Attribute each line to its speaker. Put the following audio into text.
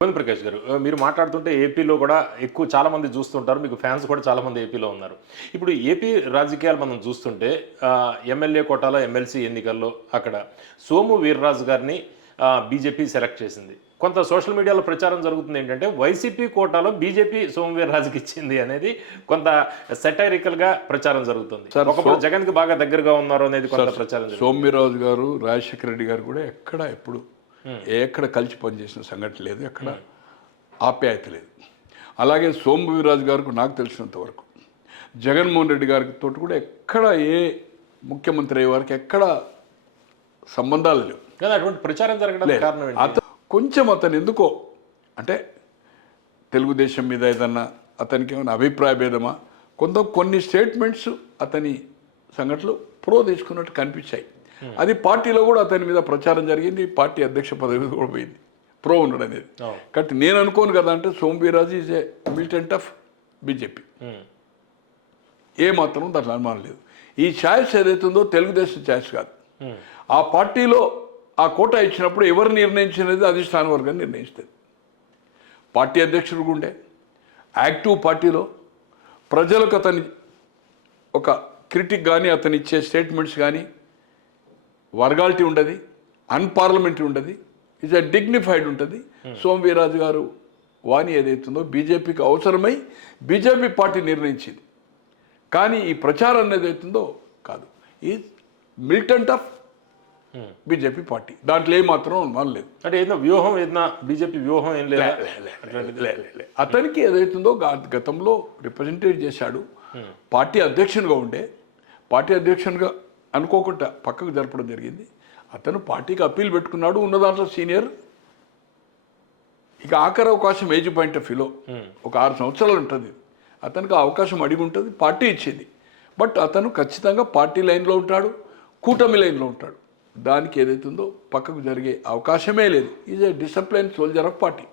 Speaker 1: సూర్యప్రకాష్ గారు ఆ, మీరు మాట్లాడుతుంటే ఏపీలో కూడా ఎక్కువ చాలా మంది చూస్తుంటారు. మీకు ఫ్యాన్స్ కూడా చాలా మంది ఏపీలో ఉన్నారు. ఇప్పుడు ఏపీ రాజకీయాలు మనం చూస్తుంటే ఎమ్మెల్యే కోటాలో ఎమ్మెల్సీ ఎన్నికల్లో అక్కడ సోము వీర్రాజు గారిని బీజేపీ సెలెక్ట్ చేసింది. కొంత సోషల్ మీడియాలో ప్రచారం జరుగుతుంది ఏంటంటే వైసీపీ కోటాలో బీజేపీ సోము వీర్రాజుకి ఇచ్చింది అనేది కొంత సెటైరికల్గా ప్రచారం జరుగుతుంది. ఒకప్పుడు జగన్కి బాగా దగ్గరగా ఉన్నారు అనేది కొంత ప్రచారం
Speaker 2: సౌమ్యరాజు గారు రాజశేఖర రెడ్డి గారు కూడా ఎక్కడ ఎప్పుడు ఎక్కడ కలిసి పనిచేసిన సంఘటన లేదు ఎక్కడ ఆప్యాయత లేదు. అలాగే సోమవీరాజు గారికి నాకు తెలిసినంత వరకు జగన్మోహన్ రెడ్డి గారికి తోటి కూడా ఎక్కడ ఏ ముఖ్యమంత్రి అయ్యే వారికి ఎక్కడ సంబంధాలు లేవు.
Speaker 1: కానీ అటువంటి ప్రచారం జరగడానికి కారణం ఏంటి?
Speaker 2: అత కొంచెం అతను ఎందుకో అంటే తెలుగుదేశం మీద ఏదన్నా అతనికి ఏమైనా అభిప్రాయ భేదమా కొంత కొన్ని స్టేట్మెంట్స్ అతని సంఘటనలు ప్రో తీసుకున్నట్టు కనిపించాయి. అది పార్టీలో కూడా అతని మీద ప్రచారం జరిగింది పార్టీ అధ్యక్ష పదవి మీద కూడా పోయింది. ప్రో ఉన్నాడు అనేది.
Speaker 1: అవును.
Speaker 2: కాబట్టి నేను అనుకోను కదా అంటే Somaveeraju is a militant of BJP. ఏ మాత్రం దాంట్లో అనుమానం లేదు. ఈ ఛాయిస్ ఏదైతుందో తెలుగుదేశం ఛాయిస్ కాదు.
Speaker 1: ఉమ్.
Speaker 2: ఆ పార్టీలో ఆ కోట ఇచ్చినప్పుడు ఎవరు నిర్ణయించినది అధిష్టాన వర్గం నిర్ణయిస్తుంది. పార్టీ అధ్యక్షుడు ఉండే యాక్టివ్ పార్టీలో ప్రజలకు అతని ఒక క్రిటిక్ కానీ అతను ఇచ్చే స్టేట్మెంట్స్ కానీ వర్గాలిటీ ఉండదు అన్పార్లమెంటరీ ఉండదు ఇస్ అ డిగ్నిఫైడ్ ఉంటుంది. సోమవీరాజు గారు వాణి ఏదైతుందో బీజేపీకి అవసరమై బీజేపీ పార్టీ నిర్ణయించింది. కానీ ఈ ప్రచారం అనేది అవుతుందో కాదు. ఈ మిలిటెంట్ ఆఫ్ బీజేపీ పార్టీ. దాంట్లో ఏమాత్రం అనుమానం లేదు
Speaker 1: అంటే ఏదైనా వ్యూహం ఏదైనా బీజేపీ వ్యూహం ఏం లేదా.
Speaker 2: అతనికి ఏదైతుందో గతంలో రిప్రజెంటేట్ చేశాడు. పార్టీ అధ్యక్షునిగా ఉండే పార్టీ అధ్యక్షునిగా అనుకోకుండా పక్కకు జరపడం జరిగింది. అతను పార్టీకి అప్పీల్ పెట్టుకున్నాడు ఉన్న దాంట్లో సీనియర్. ఇక ఆఖరి అవకాశం ఏజ్ పాయింట్ ఆఫ్ వ్యూలో. ఒక ఆరు సంవత్సరాలు ఉంటుంది. అతనికి ఆ అవకాశం అడిగి ఉంటుంది పార్టీ ఇచ్చింది. బట్ అతను ఖచ్చితంగా పార్టీ లైన్లో ఉంటాడు కూటమి లైన్లో ఉంటాడు. దానికి ఏదైతుందో పక్కకు జరిగే అవకాశమే లేదు. Is a discipline soldier of party